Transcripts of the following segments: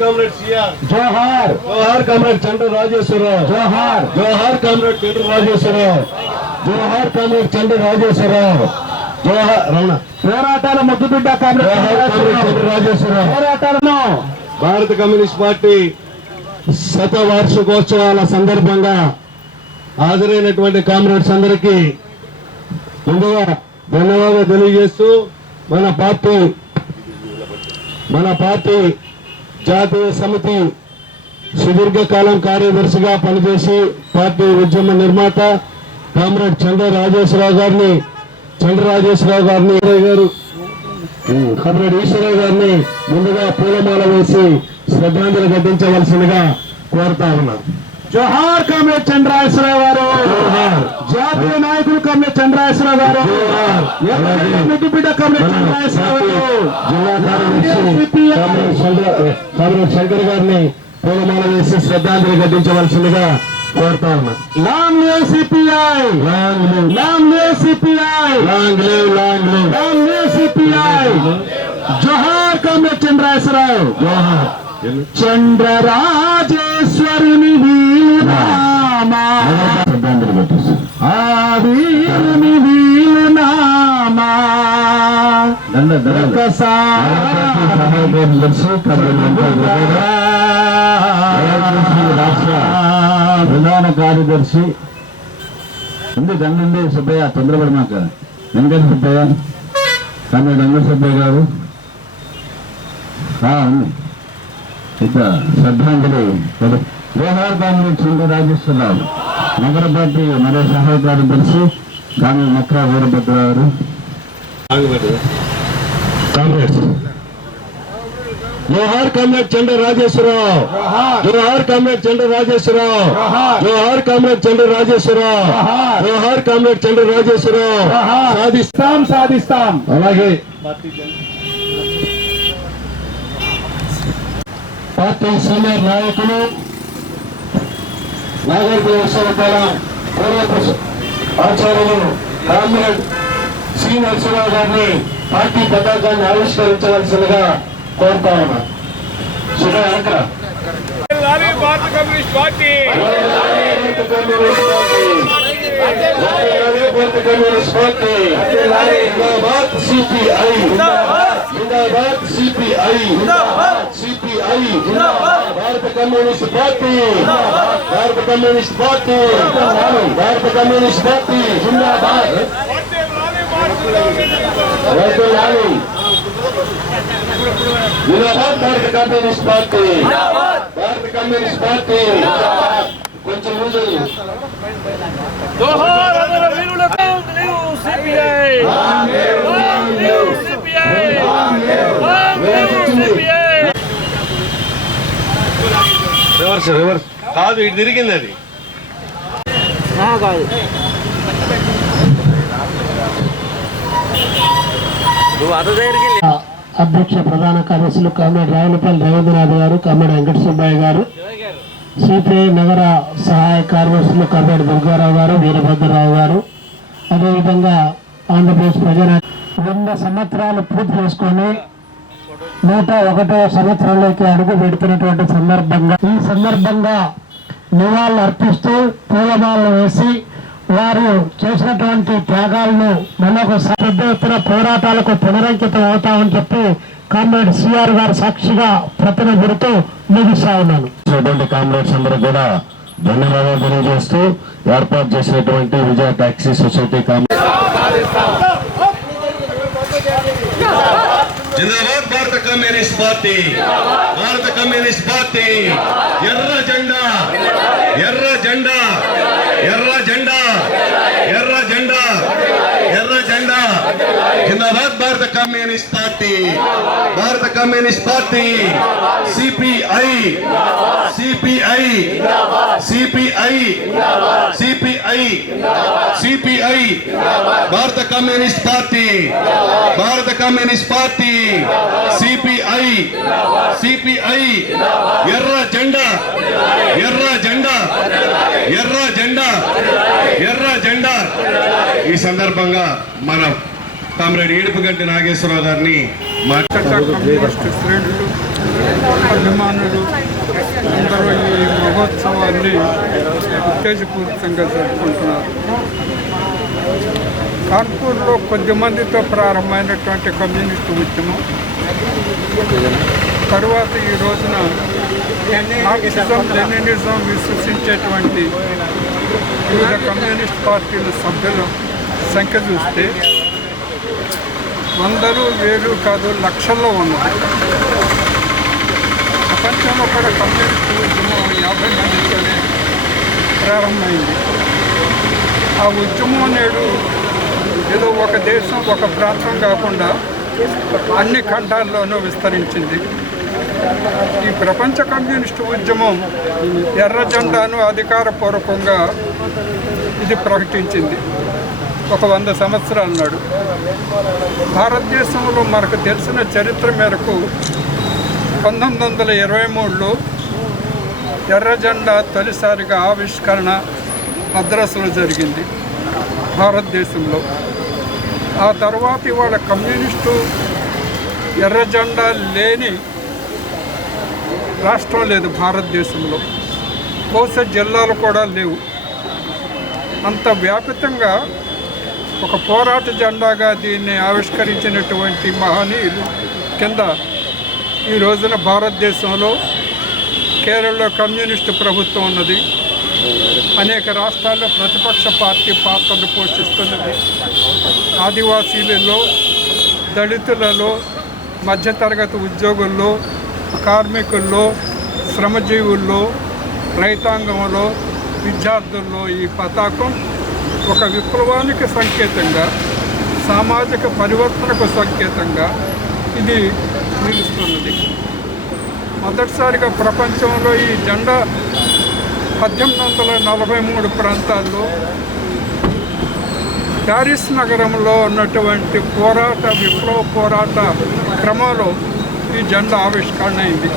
Comrade CR, జోహార్ జోహార్ comrade చంద్ర రాజేశ్వరరావు, జోహార్ జోహార్ comrade చంద్ర రాజేశ్వరరావు, జోహార్ comrade చంద్ర రాజేశ్వరరావు, జోహార్ రమణ. పోరాటాల ముద్దుబిడ్డ comrade చంద్ర రాజేశ్వరరావు. పోరాటాలను భారత కమ్యూనిస్ట్ పార్టీ శతవార్షికోత్సవాల సందర్భంగా హాజరైనటువంటి కామ్రేడ్స్ అందరికీ ముందుగా ధన్యవాదాలు తెలియజేస్తూ మన పార్టీ జాతీయ సమితి సుదీర్ఘకాలం కార్యదర్శిగా పనిచేసి పార్టీ ఉద్యమ నిర్మాత కామ్రేడ్ చంద్ర రాజేశ్వరరావు గారు కామ్రేడ్ ఈశ్వరరావు గారిని ముందుగా పూలమాల వేసి శ్రద్ధాంజలి ఘటించవలసిందిగా కోరుతా ఉన్నాను. జోహార్ కామ్రేడ్ చంద్రరాజేశ్వరరావు గారు, జాతీయ నాయకులు కామ్రేడ్ చంద్రరాజేశ్వరరావు గారు, ముద్దుబిడ్డ కామ్రేడ్ చంద్రరాజేశ్వరరావు గారు, జిల్లా కార్యదర్శి కామ్రేడ్ శంకర్ గారిని పూలమాల వేసి శ్రద్ధాంజలి ఘటించవలసిందిగా కోరుతా ఉన్నాను. Long live CPI, long live CPI, long live, long live, long live CPI. జోహార్ కామ్రేడ్ చంద్రరాజేశ్వరరావు, జోహార్. చంద్రరాజేశ్వరుని వీలునామా, శ్రద్ధాంజలి ఘటిస్తాను. ఆ వీరుని వీలునామా రాష్ట్ర ప్రధాన కార్యదర్శి ఉంది దండండి సుబ్బయ్య, తొందరపడినాక వెంకట సుబ్బయ్య, కానీ వెంకట సుబ్బయ్య గారు ఉంది. ఇక శ్రద్ధాంజలి జోహార్ కామ్రేడ్ చంద్ర రాజేశ్వరరావు, నగర పార్టీ మరో సహాయ కార్యదర్శి కామ్రేడ్ నక్రా వీరభద్రరావు. కామ్రేడ్స్ జోహార్ కామ్రేడ్ చంద్ర రాజేశ్వరరావు, జోహార్ కామ్రేడ్ చంద్ర రాజేశ్వరరావు, జోహార్ కామ్రేడ్ చంద్ర రాజేశ్వరరావు, జోహార్ కామ్రేడ్ చంద్ర రాజేశ్వరరావు. సాధిస్తాం. అలాగే పార్టీ సీనియర్ నాయకులు నాగరిక విశ్వవిద్యాలయం పూర్వ ఆచార్యులు కామ్రేడ్ సి నరసింహరావు గారిని పార్టీ పతాకాన్ని ఆవిష్కరించవలసిందిగా కోరుతా ఉన్నా. భారత కమ్యూనిస్ట్ పార్టీ జిందాబాద్ సిపిఐ, జిందాబాద్ సిపిఐ, సిపిఐ, భారత కమ్యూనిస్ట్ పార్టీ, భారత కమ్యూనిస్ట్ పార్టీ, భారత కమ్యూనిస్ట్ పార్టీ జిందాబాద్. జిందాబాద్ భారత కమ్యూనిస్ట్ పార్టీ, భారత కమ్యూనిస్ట్ పార్టీ. కొంచెం ముందు జోహార్ అమర వీరులకు long live CPI, long live CPI, long live CPI. Reverse కాదు, ఇటు తిరిగింది అది. కాదు నువ్వు అత దగ్గరికి అధ్యక్ష ప్రధాన కార్యదర్శులు కామ్రేడ్ రావులపల్లి రవీంద్రనాథ్ గారు, కామ్రేడ్ వెంకట సుబ్బయ్య గారు, సిపిఐ నగర సహాయ కార్యదర్శులు కామ్రేడ్ దుర్గారావు గారు, వీరభద్రరావు గారు, అదేవిధంగా ఆంధ్రప్రదేశ్ ప్రజా 100 సంవత్సరాలు పూర్తి చేసుకొని 101వ సంవత్సరంలోకి అడుగు పెడుతున్నటువంటి ఈ సందర్భంగా నివాళులు అర్పిస్తూ పూలమాలను వేసి వారు చేసినటువంటి త్యాగాలను మరొకసారి పెద్ద ఎత్తున పోరాటాలకు పునరంకితం అవుతామని చెప్పి కామ్రేడ్ సిఆర్ గారు సాక్షిగా ప్రతినిధులతో ముగిస్తా ఉన్నాను. కామ్రేడ్స్ అందరూ కూడా ధన్యవాదాలు తెలియజేస్తూ ఏర్పాటు చేసినటువంటి విజయ టాక్సీ సొసైటీ జిందాబాద్ భారత కమ్యూనిస్ట్ పార్టీ, భారత కమ్యూనిస్ట్ పార్టీ. ఎర్ర జెండా, ఎర్ర జెండా, ఎర్ర జెండా, ఎర్ర జెండా, ఎర్ర జెండా. జిందాబాద్ భారత కమ్యూనిస్ట్ పార్టీ, భారత communist party. CPI, CPI, CPI, CPI, CPI, భారత కమ్యూనిస్ట్ పార్టీ, భారత కమ్యూనిస్ట్ పార్టీ. CPI, CPI. ఎర్ర జెండా, ఎర్ర జెండా, ఎర్ర జెండా, ఎర్ర జెండా. ఈ సందర్భంగా మన కామ్రేడ్ ఏడుపుగంటి నాగేశ్వరరావు గారిని కమ్యూనిస్టు శ్రేణులు అభిమానులు అందరూ ఈ మహోత్సవాన్ని ఉత్తేజపూరితంగా జరుపుకుంటున్నారు. కాన్పూర్లో కొద్ది మందితో ప్రారంభమైనటువంటి కమ్యూనిస్టు ఉద్యమం తరువాత ఈ రోజున మార్క్సిజం లెనినిజం విశ్వసించేటువంటి వివిధ కమ్యూనిస్ట్ పార్టీల సభ్యుల సంఖ్య చూస్తే వందలు వేలు కాదు లక్షల్లో ఉన్నది. ప్రపంచంలో కూడా కమ్యూనిస్ట్ ఉద్యమం 50 మందితోనే ప్రారంభమైంది. ఆ ఉద్యమం నేడు ఏదో ఒక దేశం ఒక ప్రాంతం కాకుండా అన్ని ఖండాల్లోనూ విస్తరించింది. ఈ ప్రపంచ కమ్యూనిస్టు ఉద్యమం ఎర్ర జెండాను అధికారపూర్వకంగా ఇది ప్రకటించింది ఒక 100 సంవత్సరాల నాడు. భారతదేశంలో మనకు తెలిసిన చరిత్ర మేరకు 1923లో ఎర్ర జెండా తొలిసారిగా ఆవిష్కరణ మద్రాసులో జరిగింది భారతదేశంలో. ఆ తర్వాత ఇవాళ కమ్యూనిస్టు ఎర్ర జెండా లేని రాష్ట్రం లేదు భారతదేశంలో. బహుశా జిల్లాలు కూడా లేవు. అంత వ్యాపితంగా ఒక పోరాట జెండాగా దీన్ని ఆవిష్కరించినటువంటి మహనీయులు కింద ఈ రోజున భారతదేశంలో కేరళలో కమ్యూనిస్టు ప్రభుత్వం ఉన్నది. అనేక రాష్ట్రాల్లో ప్రతిపక్ష పార్టీ పాత్రను పోషిస్తున్నది. ఆదివాసీలలో, దళితులలో, మధ్యతరగతి ఉద్యోగుల్లో, కార్మికుల్లో, శ్రమజీవుల్లో, రైతాంగంలో, విద్యార్థుల్లో ఈ పతాకం ఒక విప్లవానికి సంకేతంగా, సామాజిక పరివర్తనకు సంకేతంగా ఇది నిలుస్తున్నది. మొదటిసారిగా ప్రపంచంలో ఈ జెండా 1843 ప్రాంతాల్లో ప్యారిస్ నగరంలో ఉన్నటువంటి విప్లవ పోరాట క్రమంలో ఈ జెండా ఆవిష్కరణ అయింది.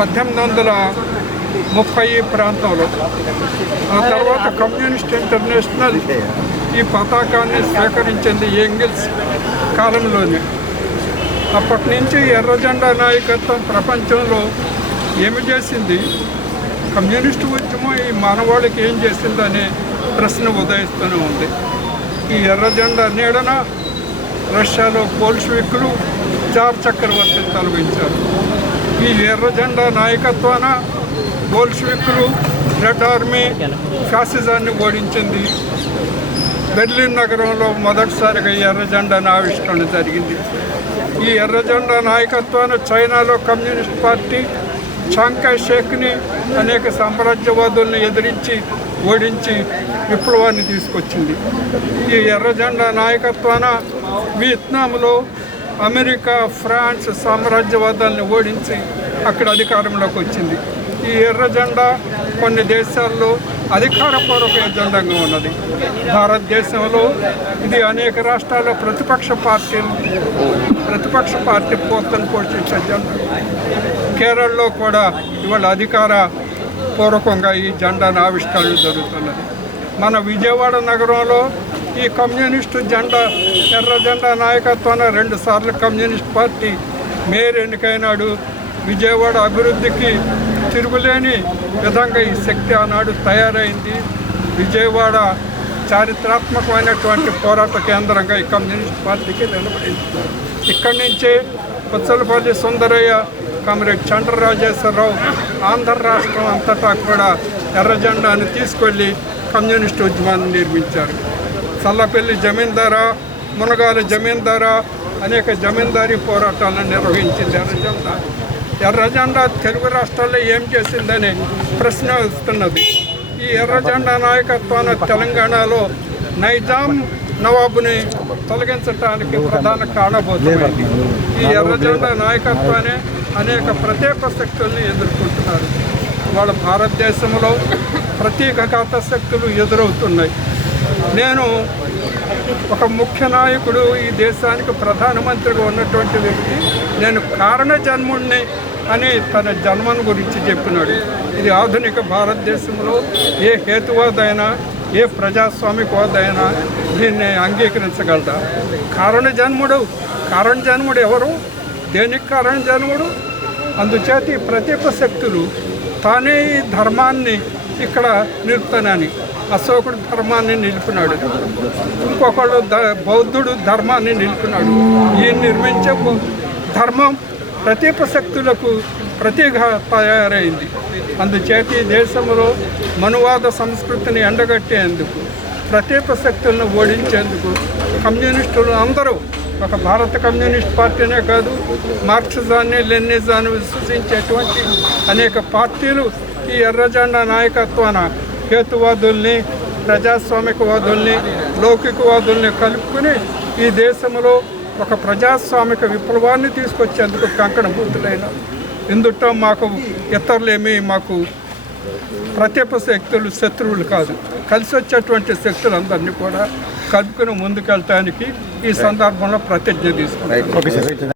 1830 ప్రాంతంలో. ఆ తర్వాత కమ్యూనిస్ట్ ఇంటర్నేషనల్ ఈ పతాకాన్ని స్వీకరించింది ఎంగిల్స్ కాలంలోనే. అప్పటి నుంచి ఎర్ర జెండా నాయకత్వం ప్రపంచంలో ఏమి చేసింది, కమ్యూనిస్టు ఉద్యమం ఈ మానవాళికి ఏం చేసిందనే ప్రశ్న ఉదయిస్తూనే ఉంది. ఈ ఎర్ర జెండా నీడన రష్యాలో బోల్షివిక్లు జార్ చక్రవర్తిని తొలగించారు. ఈ ఎర్ర జెండా నాయకత్వాన బోల్షివిక్లు రెడ్ ఆర్మీ ఫ్యాసిజాన్ని ఓడించింది. బెర్లిన్ నగరంలో మొదటిసారిగా ఎర్ర జెండాను ఆవిష్కరణ జరిగింది. ఈ ఎర్ర జెండా నాయకత్వాన చైనాలో కమ్యూనిస్ట్ పార్టీ చాంకాయ్ షేక్ని అనేక సామ్రాజ్యవాదుల్ని ఎదిరించి ఓడించి విప్లవాన్ని తీసుకొచ్చింది. ఈ ఎర్ర జెండా నాయకత్వాన వియత్నాంలో అమెరికా, ఫ్రాన్స్ సామ్రాజ్యవాదాలను ఓడించి అక్కడ అధికారంలోకి వచ్చింది. ఈ ఎర్ర జెండా కొన్ని దేశాల్లో అధికారపూర్వక ఎజెండాగా ఉన్నది. భారతదేశంలో ఇది అనేక రాష్ట్రాల్లో ప్రతిపక్ష పార్టీ పోతను పోషించే జెండా. కేరళలో కూడా ఇవాళ అధికార పూర్వకంగా ఈ జెండాను ఆవిష్కరణ జరుగుతున్నది. మన విజయవాడ నగరంలో ఈ కమ్యూనిస్టు జెండా ఎర్ర జెండా నాయకత్వాన 2 సార్లు కమ్యూనిస్ట్ పార్టీ మేయర్ ఎన్నికైనాడు. విజయవాడ అభివృద్ధికి తిరుగులేని విధంగా ఈ శక్తి ఆనాడు తయారైంది. విజయవాడ చారిత్రాత్మకమైనటువంటి పోరాట కేంద్రంగా ఈ కమ్యూనిస్ట్ పార్టీకి నిలబడింది. ఇక్కడి నుంచే పుచ్చలపల్లి సుందరయ్య, కామ్రేడ్ చండ్ర రాజేశ్వరరావు ఆంధ్ర రాష్ట్రం అంతటా కూడా ఎర్ర జెండాను తీసుకెళ్ళి కమ్యూనిస్టు ఉద్యమాన్ని నిర్మించారు. చల్లపల్లి జమీందారా, మునగాల జమీందారా అనేక జమీందారీ పోరాటాలను నిర్వహించింది ఎర్ర జెండా. ఎర్ర జెండా తెలుగు రాష్ట్రాల్లో ఏం చేసిందని ప్రశ్న వస్తున్నది. ఈ ఎర్ర జెండా నాయకత్వాన తెలంగాణలో నైజాం నవాబుని తొలగించడానికి ప్రధాన కారణభూతమైంది. ఈ ఎర్ర జెండా నాయకత్వాన్ని అనేక ప్రత్యేక శక్తుల్ని ఎదుర్కొంటున్నారు. వాళ్ళ భారతదేశంలో ప్రత్యేకత శక్తులు ఎదురవుతున్నాయి. నేను ఒక ముఖ్య నాయకుడు, ఈ దేశానికి ప్రధానమంత్రిగా ఉన్నటువంటి వ్యక్తి, నేను కారణ జన్ముడిని అని తన జన్మను గురించి చెప్పినాడు. ఇది ఆధునిక భారతదేశంలో ఏ హేతువాదైనా ఏ ప్రజాస్వామికవాదైనా దీన్ని అంగీకరించగలదా? కారణ జన్ముడు ఎవరు? దేనికి కారణ జన్ముడు? అందుచేత ఈ ప్రతీక శక్తులు తానే ఈ ధర్మాన్ని ఇక్కడ నిలుపుతానని అశోకుడు ధర్మాన్ని నిలిపినాడు, ఇంకొకళ్ళు బౌద్ధుడు ధర్మాన్ని నిలిపినాడు. ఈ నిర్మించే ధర్మం ప్రతీక శక్తులకు ప్రతిగా తయారైంది. అందుచేత ఈ దేశంలో మనువాద సంస్కృతిని ఎండగట్టేందుకు, ప్రతీక శక్తులను ఓడించేందుకు కమ్యూనిస్టులు అందరూ, ఒక భారత కమ్యూనిస్ట్ పార్టీనే కాదు, మార్క్సిజాన్ని లెనినిజాన్ని విశ్వసించేటువంటి అనేక పార్టీలు ఈ ఎర్రజెండా నాయకత్వాన హేతువాదుల్ని, ప్రజాస్వామికవాదుల్ని, లౌకికవాదుల్ని కలుపుకుని ఈ దేశంలో ఒక ప్రజాస్వామిక విప్లవాన్ని తీసుకొచ్చేందుకు కంకణబద్ధులైన ఇందుట మాకు ఇతరులేమీ మాకు ప్రత్యక్ష శక్తులు శత్రువులు కాదు. కలిసి వచ్చేటువంటి శక్తులందరినీ కూడా కలుపుకుని ముందుకెళ్ళటానికి ఈ సందర్భంలో ప్రతిజ్ఞ తీసుకున్నాం.